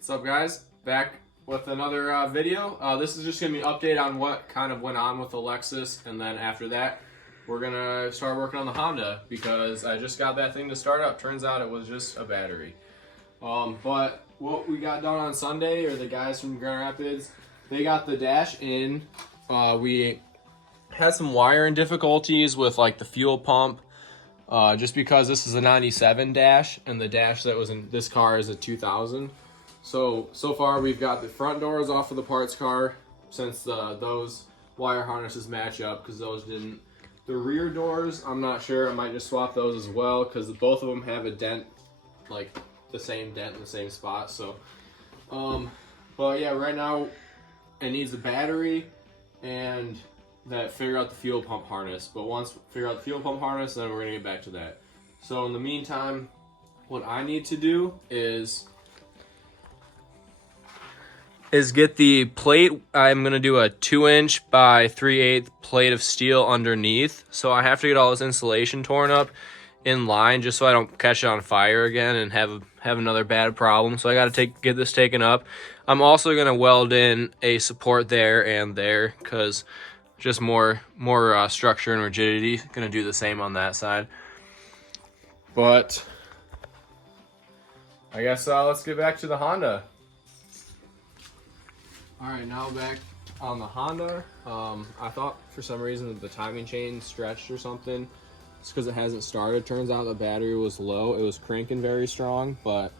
What's up, guys? Back with another video. This is just going to be an update on what kind of went on with the Lexus, and then after that we're going to start working on the Honda because I just got that thing to start up. Turns out it was just a battery. But what we got done on Sunday, or the guys from Grand Rapids, they got the dash in. We had some wiring difficulties with like the fuel pump, just because this is a 97 dash and the dash that was in this car is a 2000. So far we've got the front doors off of the parts car since those wire harnesses match up, because those didn't. The rear doors, I'm not sure. I might just swap those as well because both of them have a dent, like the same dent in the same spot. So, but yeah, right now it needs a battery and that figure out the fuel pump harness. But once we figure out the fuel pump harness, then we're gonna get back to that. So in the meantime, what I need to do is get the plate. I'm gonna do a 2-inch by 3/8 plate of steel underneath. So I have to get all this insulation torn up in line just so I don't catch it on fire again and have another bad problem. So I gotta get this taken up. I'm also gonna weld in a support there and there because just more structure and rigidity. Gonna do the same on that side. But I guess let's get back to the Honda. All right, now back on the Honda. I thought for some reason that the timing chain stretched or something. It's because it hasn't started. Turns out the battery was low. It was cranking very strong, but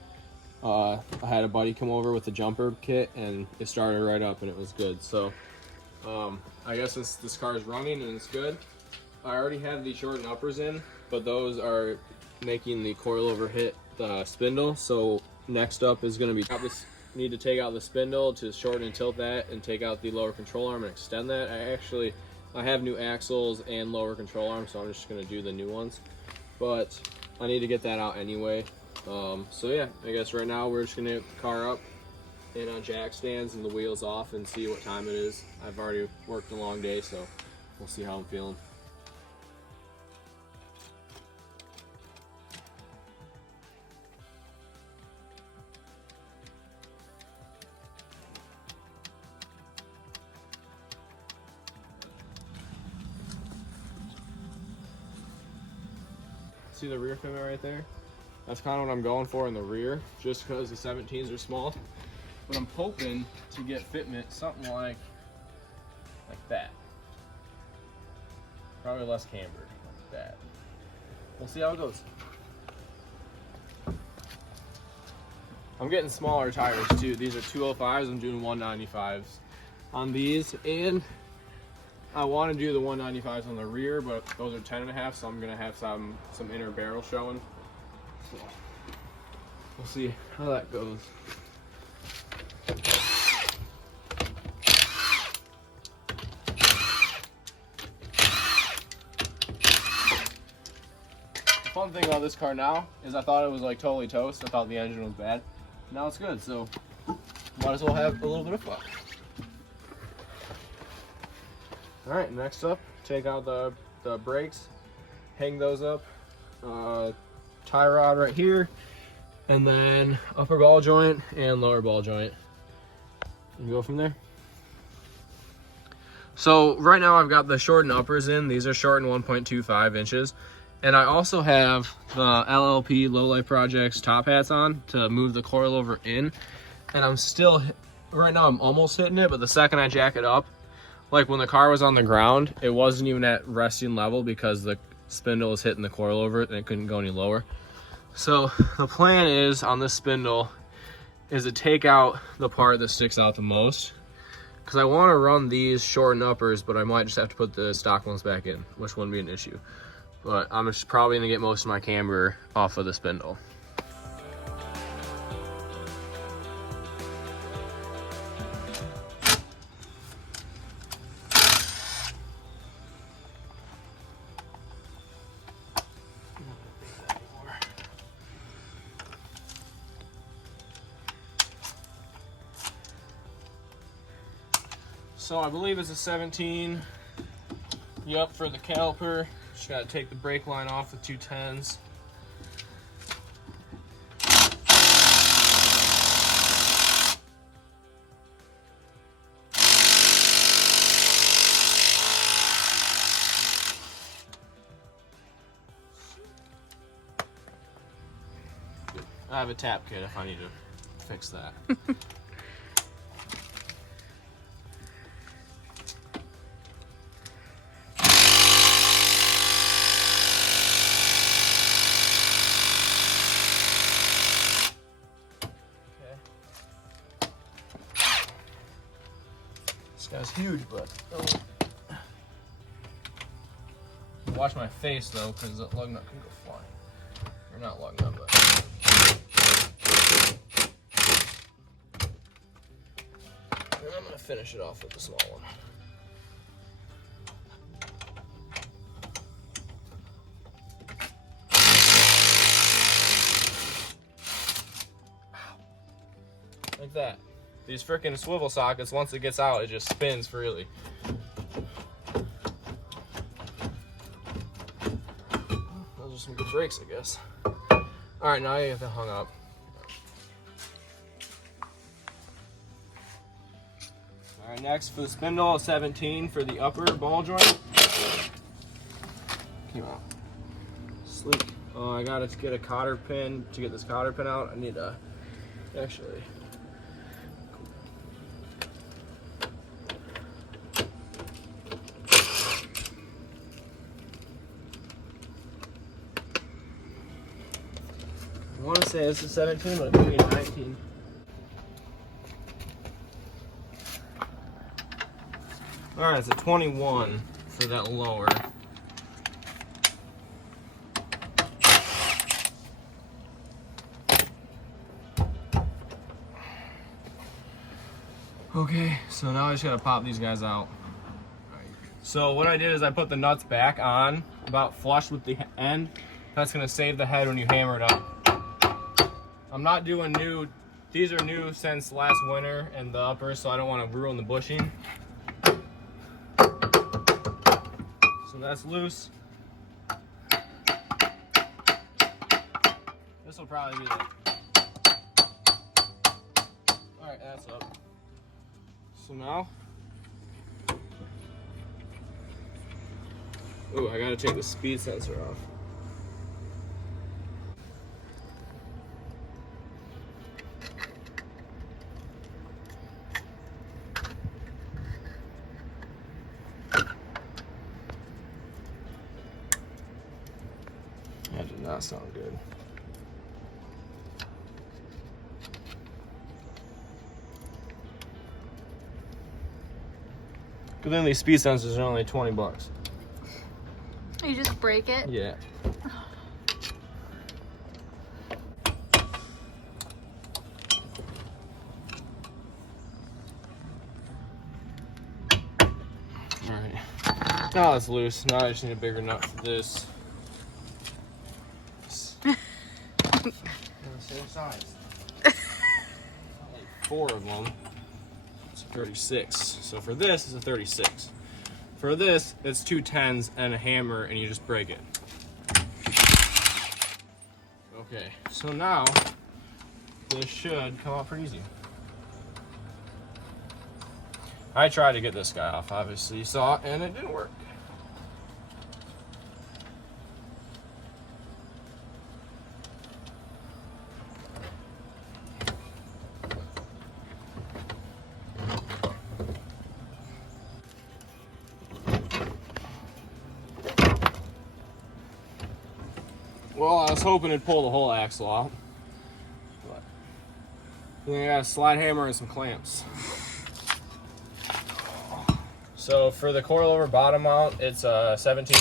I had a buddy come over with the jumper kit and it started right up and it was good. So I guess this car is running and it's good. I already have the short and uppers in, but those are making the coilover hit the spindle. So next up is going to be need to take out the spindle to shorten and tilt that and take out the lower control arm and extend that. I have new axles and lower control arms, so I'm just going to do the new ones, but I need to get that out anyway. So yeah, I guess right now we're just going to get the car up and on jack stands and the wheels off and see what time it is. I've already worked a long day, so we'll see how I'm feeling. See the rear fender right there? That's kind of what I'm going for in the rear, just because the 17s are small. But I'm hoping to get fitment something like that. Probably less cambered, like that. We'll see how it goes. I'm getting smaller tires too. These are 205s. I'm doing 195s on these, and I want to do the 195s on the rear, but those are 10.5, so I'm gonna have some inner barrel showing. So we'll see how that goes. The fun thing about this car now is I thought it was like totally toast. I thought the engine was bad. Now it's good, so might as well have a little bit of fun. All right, next up, take out the brakes, hang those up, tie rod right here, and then upper ball joint and lower ball joint. And go from there. So right now I've got the short and uppers in. These are short and 1.25 inches. And I also have the LLP Low Life Projects top hats on to move the coilover in. And I'm still, right now I'm almost hitting it, but the second I jack it up, like when the car was on the ground, it wasn't even at resting level because the spindle was hitting the coilover and it couldn't go any lower. So the plan is on this spindle is to take out the part that sticks out the most, because I want to run these short and uppers, but I might just have to put the stock ones back in, which wouldn't be an issue. But I'm just probably going to get most of my camber off of the spindle. So I believe it's a 17. Yep, for the caliper. Just gotta take the brake line off with 210s. have a tap kit if I need to fix that. This guy's huge, but watch my face though, because the lug nut can go flying. Or not lug nut, but and I'm gonna finish it off with the small one. Like that. These freaking swivel sockets, once it gets out, it just spins freely. Those are some good brakes, I guess. Alright, now you have it hung up. Alright, next for the spindle, 17 for the upper ball joint. Came out. Sleek. Oh, I gotta get a cotter pin to get this cotter pin out. I need to actually. I want to say this is 17, but it could be 19. Alright, it's a 21 for that lower. Okay, so now I just gotta pop these guys out. So what I did is I put the nuts back on, about flush with the end. That's gonna save the head when you hammer it up. I'm not doing new, these are new since last winter and the uppers, so I don't want to ruin the bushing. So that's loose. This will probably be like, alright, that's up. So now, ooh, I gotta take the speed sensor off. That did not sound good. But then these speed sensors are only 20 bucks. You just break it? Yeah. Alright. Now it's loose. Now I just need a bigger nut for this. They're the same size. Like 4 of them. It's a 36. So for this, it's a 36. For this, it's 2 10s and a hammer, and you just break it. Okay, so now this should come out pretty easy. I tried to get this guy off, obviously you saw it, and it didn't work. Well, I was hoping it'd pull the whole axle out, but then I got a slide hammer and some clamps. So for the coilover bottom mount, it's 17.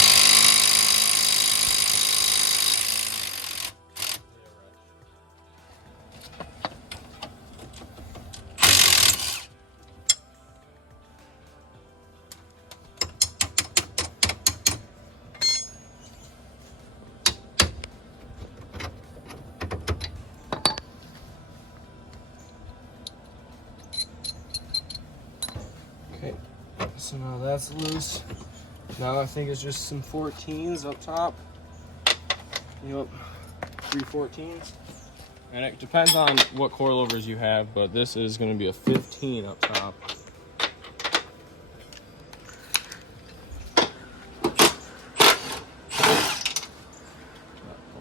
Okay, so now that's loose. Now I think it's just some 14s up top. Yep, 3 14s. And it depends on what coilovers you have, but this is going to be a 15 up top.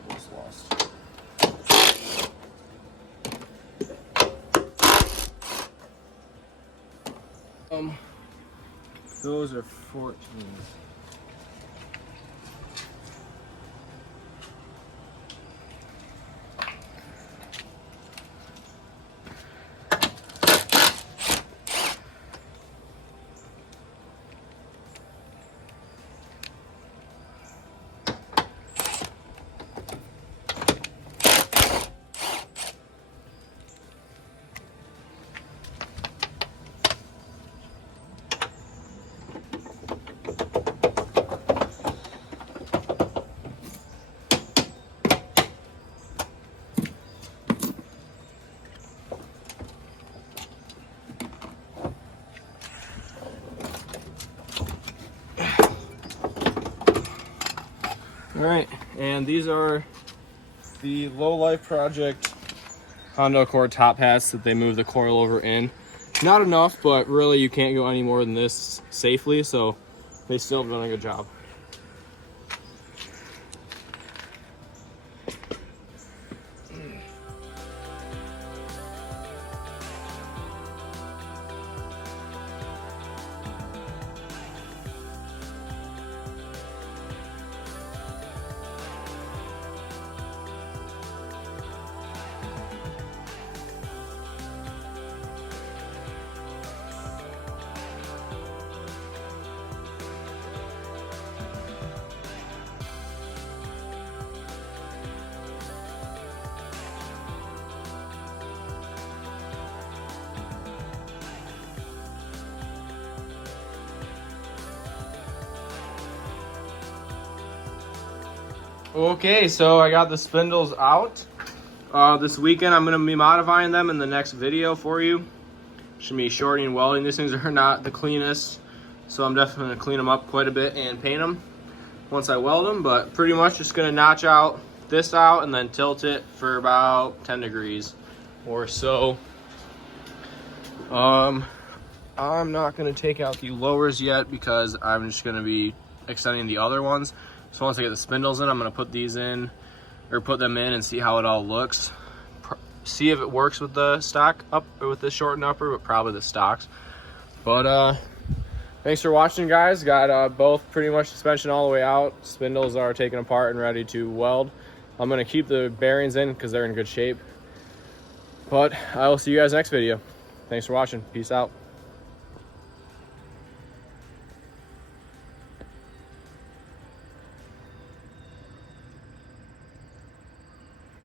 Almost lost. Those are 14. All right, and these are the Low Life Project Honda Accord top hats that they move the coil over in. Not enough, but really you can't go any more than this safely, so they still have done a good job. Okay, so I got the spindles out. This weekend I'm going to be modifying them in the next video for you. Should be shorting and welding. These things are not the cleanest, so I'm definitely going to clean them up quite a bit and paint them once I weld them. But pretty much just going to notch out this out and then tilt it for about 10 degrees or so. I'm not going to take out the lowers yet because I'm just going to be extending the other ones. So once I get the spindles in, I'm going to put these in, or put them in and see how it all looks. See if it works with the stock up, or with the shortened upper, but probably the stocks. But thanks for watching, guys. Got both pretty much suspension all the way out. Spindles are taken apart and ready to weld. I'm going to keep the bearings in because they're in good shape. But I will see you guys next video. Thanks for watching. Peace out.